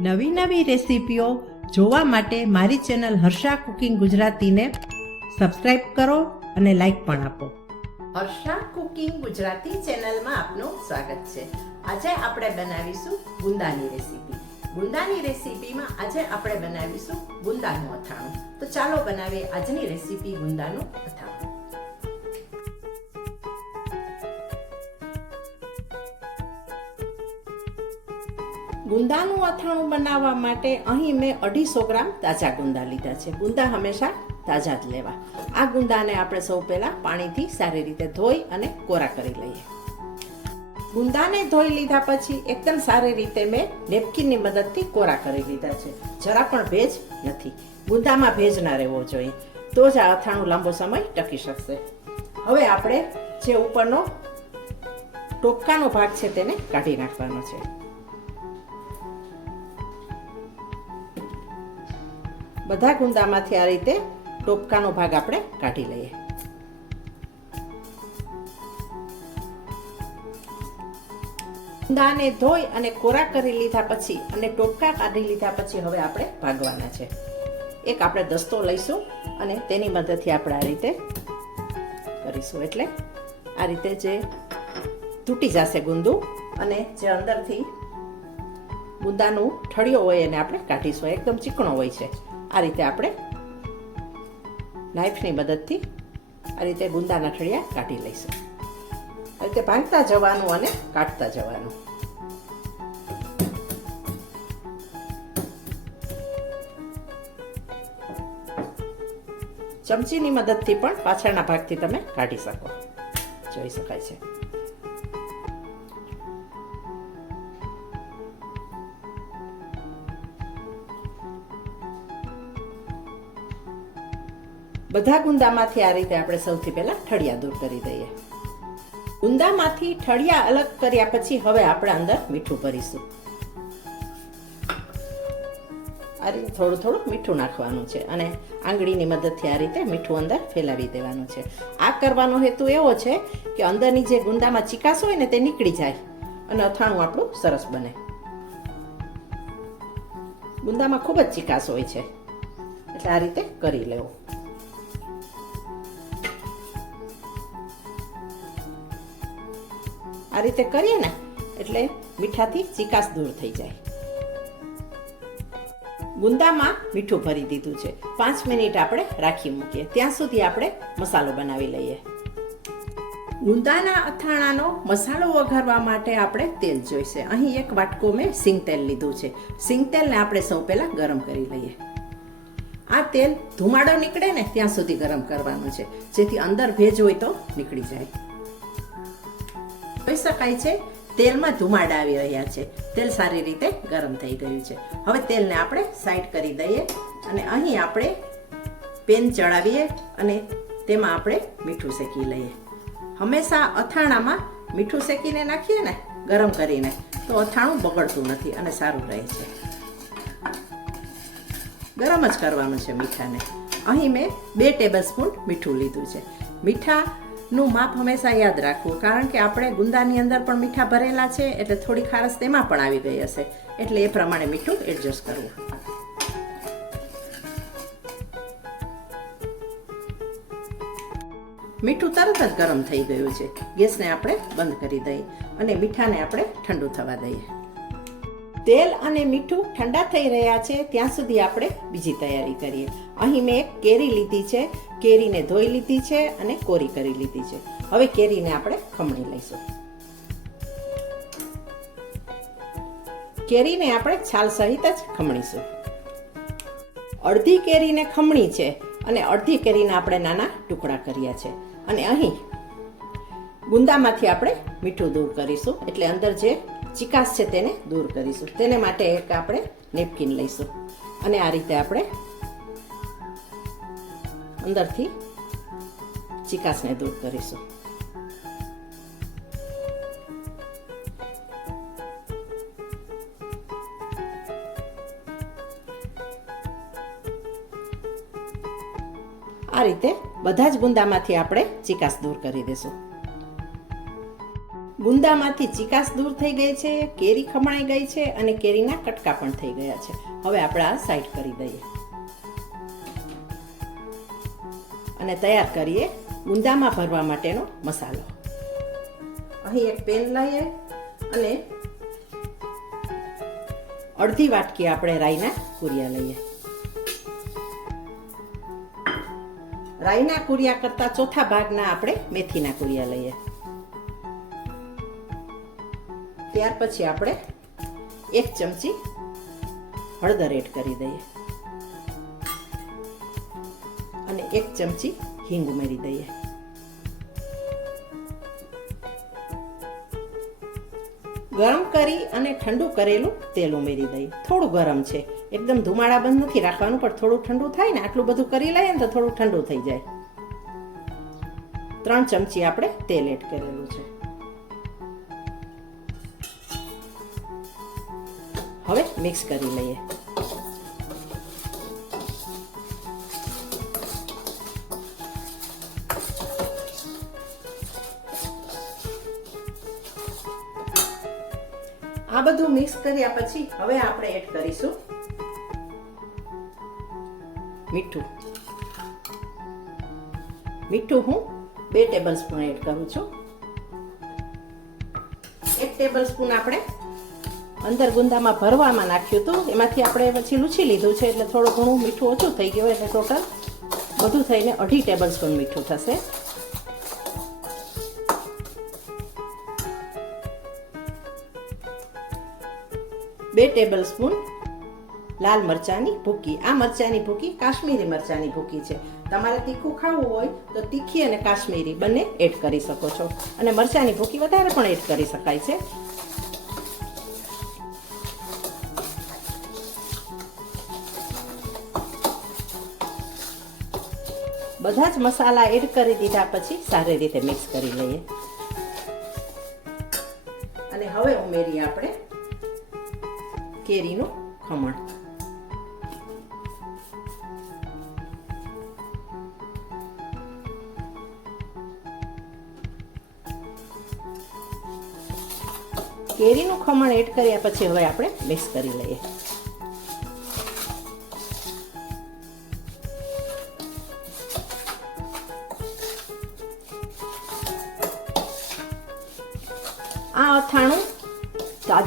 નવી નવી રેસીપીઓ જોવા માટે મારી ચેનલ હર્ષા કુકિંગ ગુજરાતીને સબસ્ક્રાઇબ કરો અને લાઈક પણ આપો. હર્ષા કુકિંગ ગુજરાતી ચેનલમાં આપનું સ્વાગત છે. આજે આપણે બનાવીશું ગુંદાની રેસીપી. ગુંદાની રેસીપીમાં આજે આપણે બનાવીશું ગુંદાનું અથાણું. તો ચાલો બનાવીએ આજની રેસીપી ગુંદાનું અથાણું. ગુંદાનું અથાણું બનાવવા માટે અહીં મેં અઢીસો ગ્રામ તાજા ગુંદા લીધા છે. ગુંદા હંમેશા તાજા જ લેવા. આ ગુંદાને આપણે સૌ પહેલાં પાણીથી સારી રીતે ધોઈ અને કોરા કરી લઈએ. ગુંદાને ધોઈ લીધા પછી એકદમ સારી રીતે મેં નેપકિનની મદદથી કોરા કરી લીધા છે. જરા પણ ભેજ નથી. ગુંદામાં ભેજ ના રહેવો જોઈએ. તો જ આ અથાણું લાંબો સમય ટકી શકશે. હવે આપણે જે ઉપરનો ટોપકાનો ભાગ છે તેને કાઢી નાખવાનો છે. બધા ગુંદામાંથી આ રીતે ટોપકાનો ભાગ આપણે કાઢી લઈએ. ગુંદાને ધોઈ અને કોરા કરી લીધા પછી અને ટોપકા કાઢી લીધા પછી હવે આપણે ભાગવાના છે. એક આપણે દસ્તો લઈશું અને તેની મદદથી આપણે આ રીતે કરીશું. એટલે આ રીતે જે તૂટી જશે ગુંદુ અને જે અંદરથી ગુંદાનું ઠળિયો હોય એને આપણે કાઢીશું. એકદમ ચીકણો હોય છે. આ રીતે આપણે નાઈફની મદદથી આ રીતે ગુંદાના ઠળિયા કાઢી લઈશું. આ રીતે ભાંગતા જવાનું અને કાઢતા જવાનું. ચમચીની મદદથી પણ પાછળના ભાગથી તમે કાઢી શકો. જોઈ શકાય છે. બધા ગુંદામાંથી આ રીતે આપણે સૌથી પહેલા ઠળિયા દૂર કરી દઈએ. ગુંદામાંથી ઠળિયા અલગ કર્યા પછી હવે આપણે અંદર મીઠું ભરીશું. આ રીતે થોડું થોડું મીઠું નાખવાનું છે અને આંગળીની મદદથી આ રીતે મીઠું અંદર ફેલાવી દેવાનું છે. આ કરવાનો હેતુ એવો છે કે અંદરની જે ગુંદામાં ચિકાસ હોય ને તે નીકળી જાય અને અથાણું આપણું સરસ બને. ગુંદામાં ખૂબ જ ચિકાસ હોય છે. એટલે આ રીતે કરી લેવું. આ રીતે કરીએ ને, એટલે મીઠાથી ચિકાસ દૂર થઈ જાય. ગુંદામાં મીઠું ભરી દીધું છે. પાંચ મિનિટ આપણે રાખી મૂકીએ. ત્યાં સુધી આપણે મસાલો બનાવી લઈએ. ગુંદાના અથાણાનો મસાલો વઘારવા માટે આપણે તેલ જોઈશે. અહીં એક વાટકો મેં સિંગ તેલ લીધું છે. સિંગ તેલને આપણે સૌ પહેલાં ગરમ કરી લઈએ. આ તેલ ધુમાડો નીકળે ને, ત્યાં સુધી ગરમ કરવાનું છે. જેથી અંદર ભેજ હોય તો નીકળી જાય. જોઈ શકાય છે, તેલમાં ધુમાડા આવી રહ્યા છે. તેલ સારી રીતે ગરમ થઈ ગયું છે. હવે તેલને આપણે સાઈડ કરી દઈએ અને અહીં આપણે પેન ચડાવીએ અને તેમાં આપણે મીઠું શેકી લઈએ. હંમેશા અથાણામાં મીઠું શેકીને નાખીએ ને, ગરમ કરીને, તો અથાણું બગડતું નથી અને સારું રહે છે. ગરમ જ કરવાનું છે મીઠાને. અહીં મેં બે ટેબલ સ્પૂન મીઠું લીધું છે. મીઠા નું માપ હંમેશા યાદ રાખવું, કારણ કે આપણે ગુંદાની અંદર પણ મીઠા ભરેલા છે, એટલે થોડી ખારસ તેમાં પણ આવી ગઈ હશે. એટલે એ પ્રમાણે મીઠું એડજસ્ટ કરવું. મીઠું તરત જ ગરમ થઈ ગયું છે. ગેસને આપણે બંધ કરી દઈએ અને મીઠાને આપણે ઠંડુ થવા દઈએ. તેલ અને મીઠું ઠંડા થઈ રહ્યા છે, ત્યાં સુધી આપણે બીજી તૈયારી કરીએ. અહીં મેં એક કેરી લીધી છે, કેરીને ધોઈ લીધી છે અને કોરી કરી લીધી છે. હવે કેરીને આપણે ખમણી લઈશું. કેરીને આપણે છાલ સહિત જ ખમણીશું. અડધી કેરીને ખમણી છે અને અડધી કેરીને આપણે નાના ટુકડા કર્યા છે. અને અહીં ગુંદામાંથી આપણે મીઠું દૂર કરીશું. એટલે અંદર જે ચિકાસ છે તેને દૂર કરીશું. તેને માટે એક આપણે નેપકિન લઈશું. અને આ રીતે આપણે અંદરથી ચિકાસને દૂર કરીશું. આ રીતે બધા જ ગુંદામાંથી આપણે ચિકાસ દૂર કરી દેશું. ગુંદામાંથી ચિકાસ દૂર થઈ ગઈ છે, કેરી ખમણાઈ ગઈ છે અને કેરીના કટકા પણ થઈ ગયા છે. હવે આપણે આ સાઈડ કરી દઈએ. અને તૈયાર કરીએ ગુંદામાં ભરવા માટેનો મસાલો. અહીં એક પેન લઈએ અને અડધી વાટકી આપણે રાઈના કુરિયા લઈએ. રાઈના કુરિયા કરતાં ચોથા ભાગના આપણે મેથીના કુરિયા લઈએ. ત્યાર પછી આપણે એક ચમચી હળદર એડ કરી દઈએ. અને એક ચમચી હિંગ ઉમેરી દઈએ. ગરમ કરી અને ઠંડુ કરેલું તેલ ઉમેરી દઈએ. થોડું ગરમ છે. એકદમ ધુમાડા બંધ નથી રાખવાનું, પણ થોડું ઠંડુ થાય ને આટલું બધું કરી લઈએ ને તો થોડું ઠંડુ થઈ જાય. ત્રણ ચમચી આપણે તેલ એડ કરેલું છે. હવે મિક્સ કરી લઈએ. આ બધું મિક્સ કર્યા પછી હવે આપણે એડ કરીશું મીઠું. મીઠું હું બે ટેબલ સ્પૂન એડ કરું છું. એક ટેબલ સ્પૂન આપણે અંદર ગુંદામાં ભરવામાં નાખ્યું હતું. એમાંથી આપણે પછી લૂછી લીધું છે, એટલે થોડું ઘણું મીઠું ઓછું થઈ ગયું એટલે ટોટલ બધું થઈને અઢી ટેબલ સ્પૂન મીઠું થશે. બે ટેબલ સ્પૂન લાલ મરચાંની ભૂકી. આ મરચાંની ભૂકી કાશ્મીરી મરચાંની ભૂકી છે. તમારે તીખું ખાવું હોય તો તીખી અને કાશ્મીરી બંને એડ કરી શકો છો. અને મરચાંની ભૂકી વધારે પણ એડ કરી શકાય છે. બધા જ મસાલા એડ કરી દીધા પછી સારી રીતે મિક્સ કરી લઈએ. અને હવે ઉમેરીએ આપણે કેરીનું ખમણ. કેરીનું ખમણ એડ કર્યા પછી હવે આપણે મિક્સ કરી લઈએ.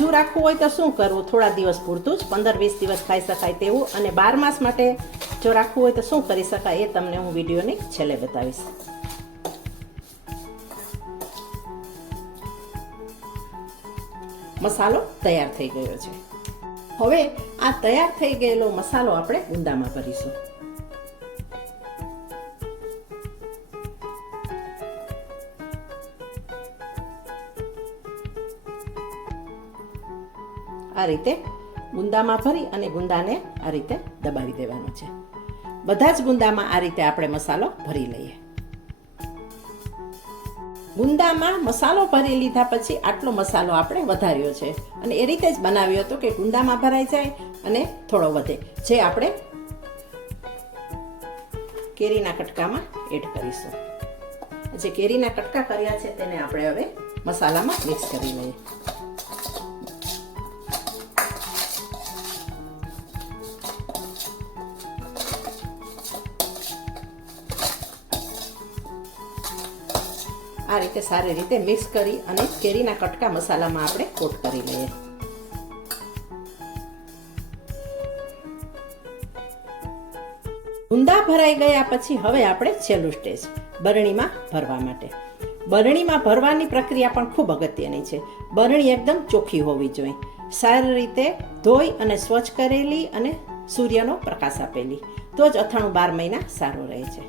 તાજું રાખવું હોય તો શું કરવું? થોડા દિવસ પૂરતું જ, પંદર વીસ દિવસ ખાઈ શકાય તેવું અને બાર માસ માટે જો રાખવું હોય તો શું કરી શકાય એ તમને હું વિડીયોની છેલ્લે બતાવીશ. મસાલો તૈયાર થઈ ગયો છે. હવે આ તૈયાર થઈ ગયેલો મસાલો આપણે ઊંદામાં ભરીશું. આ રીતે ગુંદામાં ભરી અને ગુંદાને આ રીતે દબાવી દેવાનો છે. બધા જ ગુંદામાં આ રીતે આપણે મસાલો ભરી લઈએ. ગુંદામાં મસાલો ભરી લીધા પછી આટલો મસાલો આપણે વધાર્યો છે. અને એ રીતે જ બનાવ્યો હતો કે ગુંદામાં ભરાઈ જાય અને થોડો વધે. જે આપણે કેરીના કટકામાં એડ કરીશું. જે કેરીના કટકા કર્યા છે તેને આપણે હવે મસાલામાં મિક્સ કરી લઈએ. આ રીતે સારી રીતે મિક્સ કરી અને કેરીના કટકા મસાલામાં આપણે કોટ કરી લઈએ. ઊંડા ભરાઈ ગયા પછી હવે આપણે છેલ્લું સ્ટેજ, બરણીમાં ભરવા માટે. બરણીમાં ભરવાની પ્રક્રિયા પણ ખૂબ અગત્યની છે. બરણી એકદમ ચોખ્ખી હોવી જોઈએ. સારી રીતે ધોઈ અને સ્વચ્છ કરેલી અને સૂર્યનો પ્રકાશ આપેલી. તો જ અથાણું બાર મહિના સારું રહે છે.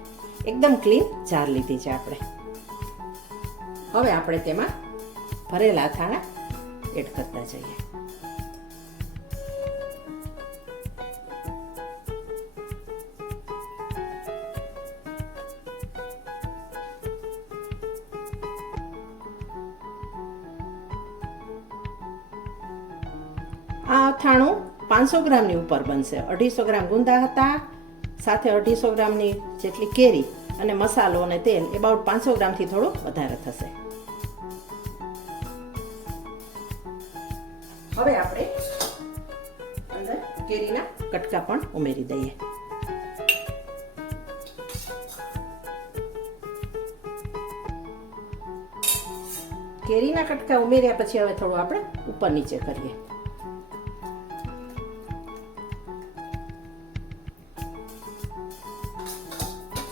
એકદમ ક્લીન જાર લીધી છે આપણે. હવે આપણે તેમાં ભરેલા અથાણા એડ કરતા જઈએ. આ અથાણું પાંચસો ગ્રામની ઉપર બનશે. અઢીસો ગ્રામ ગુંદા હતા, સાથે અઢીસો ગ્રામની જેટલી કેરી. અને મસાલો અને તેલ એબાઉટ પાંચસો ગ્રામથી થોડો વધારે થશે. હવે આપણે કેરીના કટકા પણ ઉમેરી દઈએ. કેરીના કટકા ઉમેર્યા પછી હવે થોડું આપણે ઉપર નીચે કરીએ.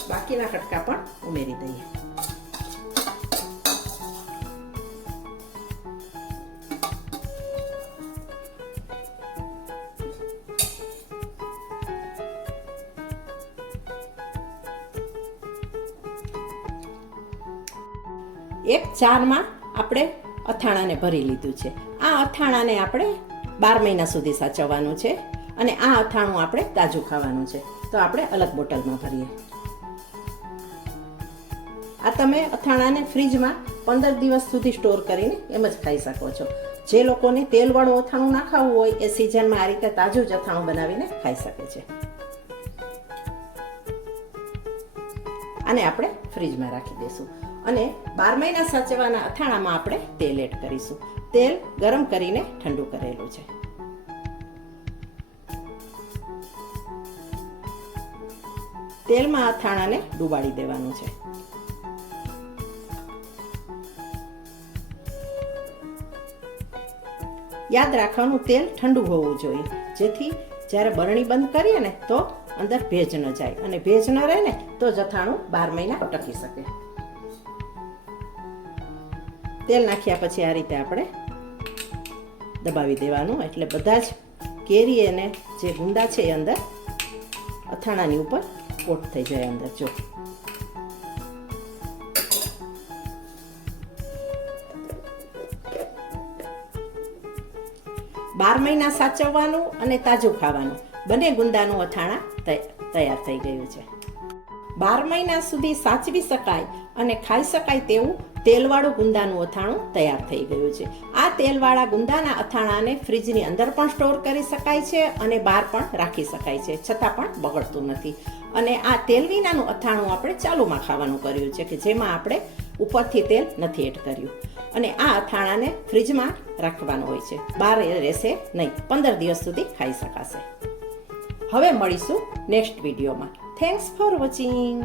બાકીના કટકા પણ ઉમેરી દઈએ. એક જારમાં આપણે અથાણાને ભરી લીધું છે. આ અથાણાને આપણે બાર મહિના સુધી સાચવવાનું છે અને આ અથાણું આપણે તાજું ખાવાનું છે. તો આપણે અલગ બોટલમાં ભરીએ. આ તમે અથાણાને ફ્રીજમાં પંદર દિવસ સુધી સ્ટોર કરીને એમ જ ખાઈ શકો છો. જે લોકોને તેલવાળું અથાણું ના હોય, એ સિઝનમાં આ રીતે તાજું જ અથાણું બનાવીને ખાઈ શકે છે. આને આપણે ફ્રીજમાં રાખી દઈશું. અને બાર મહિના સાચવવાના અથાણામાં આપણે તેલ એડ કરીશું. તેલ ગરમ કરીને ઠંડુ કરેલું છે. તેલમાં અથાણાને ડુબાડી દેવાનું છે. યાદ રાખવાનું તેલ ઠંડુ હોવું જોઈએ. જેથી જ્યારે બરણી બંધ કરીએ ને તો અંદર ભેજ ન જાય અને ભેજ ન રહે ને તો જથાણું બાર મહિના ટકી શકે. તેલ નાખ્યા પછી આ રીતે આપણે દબાવી દેવાનું. એટલે બધા જ કેરી અને જે ગુંદા છે એ અંદર અથાણાની ઉપર કોટ થઈ જાય અંદર. જો બાર મહિના સાચવવાનું અને તાજું ખાવાનું. બંને ગુંદાનું અથાણા તૈયાર થઈ ગયું છે. બાર મહિના સુધી સાચવી શકાય અને ખાઈ શકાય તેવું તેલવાળું ગુંદાનું અથાણું તૈયાર થઈ ગયું છે. આ તેલવાળા ગુંદાના અથાણાને ફ્રીજની અંદર પણ સ્ટોર કરી શકાય છે અને બહાર પણ રાખી શકાય છે, છતાં પણ બગડતું નથી. અને આ તેલ વિનાનું અથાણું આપણે ચાલુમાં ખાવાનું કર્યું છે કે જેમાં આપણે ઉપરથી તેલ નથી એડ કર્યું. અને આ અથાણાને ફ્રીજમાં રાખવાનું હોય છે. બહાર રહેશે નહીં. પંદર દિવસ સુધી ખાઈ શકાશે. હવે મળીશું નેક્સ્ટ વિડીયોમાં. Thanks for watching